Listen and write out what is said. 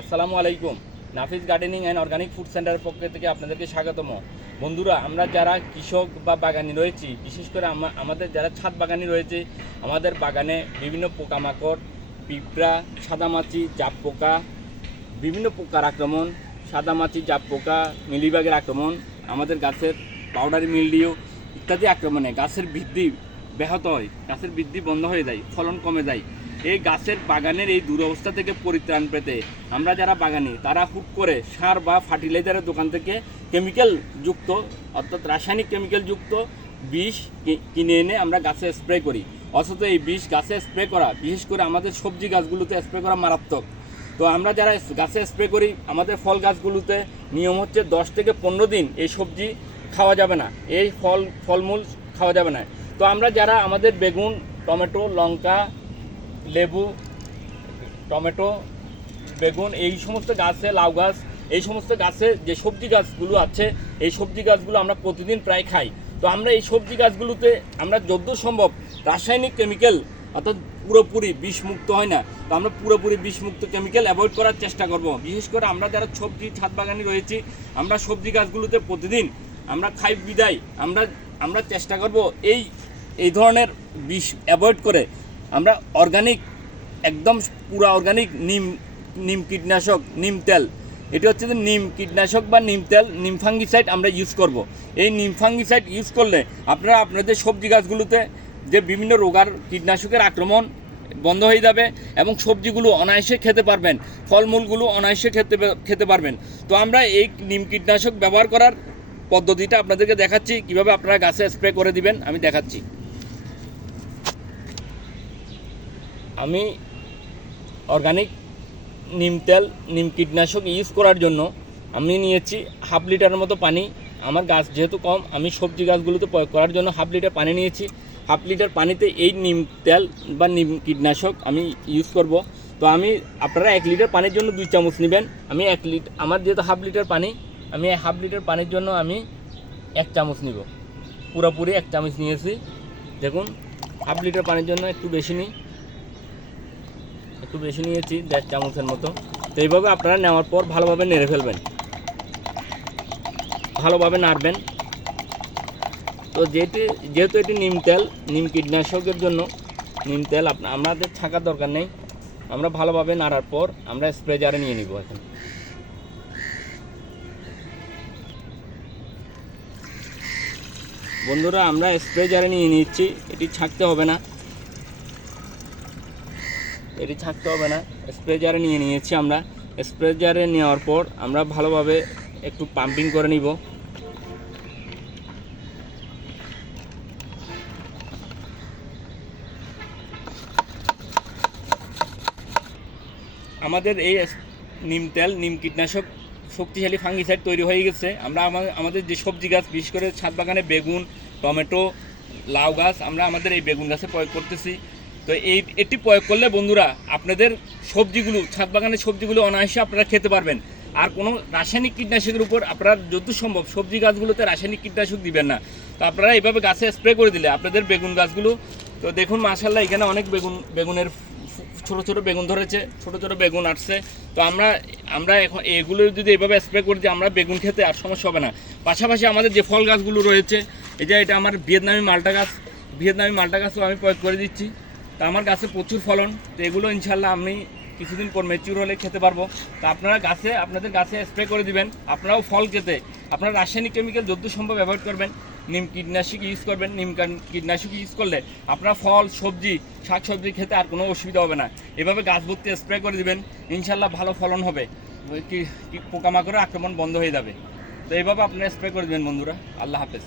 আসসালামু আলাইকুম। নাফিস gardening and organic food সেন্টারের পক্ষ থেকে আপনাদেরকে স্বাগতম। বন্ধুরা, আমরা যারা কৃষক বা বাগানি রয়েছি, বিশেষ করে আমাদের যারা ছাদ বাগানি রয়েছে, আমাদের বাগানে বিভিন্ন পোকামাকড়, পিঁপড়া, সাদামাছি, জাপ পোকা, বিভিন্ন পোকার আক্রমণ, সাদামাছি, জাপ পোকা, মিলিবাগের আক্রমণ, আমাদের গাছের পাউডারি মিলডিউ ইত্যাদি আক্রমণে গাছের বৃদ্ধি ব্যাহত হয়, গাছের বৃদ্ধি বন্ধ হয়ে যায়, ফলন কমে যায়। এই গাছের বাগানের এই দুরবস্থা থেকে পরিত্রাণ পেতে আমরা যারা বাগানি তারা হুট করে সার বা ফার্টিলাইজারের দোকান থেকে কেমিক্যাল যুক্ত অর্থাৎ রাসায়নিক কেমিক্যাল যুক্ত বিষ কিনে এনে আমরা গাছে স্প্রে করি। অথচ এই বিষ গাছে স্প্রে করা, বিশেষ করে আমাদের সবজি গাছগুলোতে স্প্রে করা মারাত্মক। তো আমরা যারা গাছে স্প্রে করি, আমাদের ফল গাছগুলোতে নিয়ম হচ্ছে 10 থেকে 15 দিন এই সবজি খাওয়া যাবে না, এই ফলমূল খাওয়া যাবে না। তো আমরা যারা আমাদের বেগুন, টমেটো, লঙ্কা, লেবু, টমেটো, বেগুন, এই সমস্ত গাছে, লাউ গাছ, এই সমস্ত গাছে যে সবজি গাছগুলো আছে, এই সবজি গাছগুলো আমরা প্রতিদিন প্রায় খাই। তো আমরা এই সবজি গাছগুলোতে আমরা যতদূর সম্ভব রাসায়নিক কেমিক্যাল অর্থাৎ পুরোপুরি বিষমুক্ত হয় না, তো আমরা পুরোপুরি বিষমুক্ত কেমিক্যাল অ্যাভয়েড করার চেষ্টা করব। বিশেষ করে আমরা যারা সবজি ছাদ বাগানি রয়েছি, আমরা সবজি গাছগুলোতে প্রতিদিন আমরা খাই বিদায় আমরা চেষ্টা করব এই ধরনের বিষ অ্যাভয়েড করে আমরা অর্গানিক, একদম পুরা অর্গানিক নিম কীটনাশক, নিম তেল, এটি হচ্ছে যে নিম কীটনাশক বা নিম তেল, নিম ফাঙ্গিসাইড আমরা ইউজ করব। এই নিম ফাঙ্গিসাইড ইউজ করলে আপনারা আপনাদের সবজি গাছগুলোতে যে বিভিন্ন রোগার কীটনাশকের আক্রমণ বন্ধ হয়ে যাবে এবং সবজিগুলো অনায়াসে খেতে পারবেন, ফলমূলগুলো অনায়াসে খেতে পারবেন। তো আমরা এই নিম কীটনাশক ব্যবহার করার পদ্ধতিটা আপনাদেরকে দেখাচ্ছি, কিভাবে আপনারা গাছে স্প্রে করে দিবেন আমি দেখাচ্ছি। আমি অর্গানিক নিম তেল, নিম কীটনাশক ইউজ করার জন্য আমি নিয়েছি 1/2 লিটারের মতো পানি। আমার গাছ যেহেতু কম, আমি সবজি গাছগুলোতে প্রয়োগ করার জন্য 1/2 লিটার পানি নিয়েছি। 1/2 লিটার পানিতে এই নিম তেল বা নিম কীটনাশক আমি ইউজ করব। তো আপনারা 1 লিটার পানির জন্য 2 চামচ নেবেন। আমি আমার যেহেতু 1/2 লিটার পানি, আমি 1/2 লিটার পানির জন্য আমি 1 চামচ নিব। পুরোপুরি 1 চামচ নিয়েছি। দেখুন, 1/2 লিটার পানির জন্য একটু বেশি নিয়েছি, 1.5 চামচের মতো। তো এইভাবে আপনারা নেওয়ার পর ভালোভাবে নেড়ে ফেলবেন, ভালোভাবে নাড়বেন। তো যেহেতু এটি নিম তেল, নিম কীটনাশকের জন্য নিম তেল আমাদের থাকার দরকার নেই। আমরা ভালোভাবে নাড়ার পর আমরা স্প্রে জারে নিয়ে নিব। এখন বন্ধুরা, আমরা স্প্রে জারে নিয়ে নিচ্ছি। এটি ছাঁকতে হবে না, স্প্রে জারে নিয়ে নিয়েছি। আমরা স্প্রে জারে নেওয়ার পর আমরা ভালোভাবে একটু পাম্পিং করে নিব। আমাদের এই নিম তেল, নিম কীটনাশক শক্তিশালী ফাঙ্গিসাইড তৈরি হয়ে গেছে। আমরা আমাদের যে সবজি গাছ, বিশেষ করে ছাদ বাগানে বেগুন, টমেটো, লাউ গাছ, আমরা আমাদের এই বেগুন গাছে প্রয়োগ করতেছি। তো এটি প্রয়োগ করলে বন্ধুরা আপনাদের সবজিগুলো, ছাদ বাগানের সবজিগুলো অনায়াসে আপনারা খেতে পারবেন। আর কোনো রাসায়নিক কীটনাশকের উপর আপনারা যত সম্ভব সবজি গাছগুলোতে রাসায়নিক কীটনাশক দিবেন না। তো আপনারা এইভাবে গাছে স্প্রে করে দিলে আপনাদের বেগুন গাছগুলো, তো দেখুন মাশাআল্লাহ এখানে অনেক বেগুনের ছোটো ছোটো বেগুন ধরেছে, ছোটো ছোটো বেগুন আসছে। তো আমরা এখন এগুলো যদি এভাবে স্প্রে করে দিই, আমরা বেগুন খেতে আর সমস্যা হবে না। পাশাপাশি আমাদের যে ফল গাছগুলো রয়েছে, এটা আমার ভিয়েতনামি মালটা গাছও আমি প্রয়োগ করে দিচ্ছি। তো আমার গাছে প্রচুর ফলন। তো এগুলো ইনশাল্লাহ আমি কিছুদিন পর ম্যাচিউর হলে খেতে পারবো। তো আপনাদের গাছে স্প্রে করে দিবেন। আপনারাও ফল খেতে আপনারা রাসায়নিক কেমিক্যাল যত সম্ভব অ্যাভয়েড করবেন, নিম কীটনাশক ইউজ করবেন। নিম কীটনাশক ইউজ করলে আপনার ফল, সবজি, শাকসবজি খেতে আর কোনো অসুবিধা হবে না। এভাবে গাছ ভর্তি স্প্রে করে দিবেন, ইনশাল্লাহ ভালো ফলন হবে, পোকামাকড়ের আক্রমণ বন্ধ হয়ে যাবে। তো এইভাবে আপনারা স্প্রে করে দেবেন বন্ধুরা। আল্লাহ হাফেজ।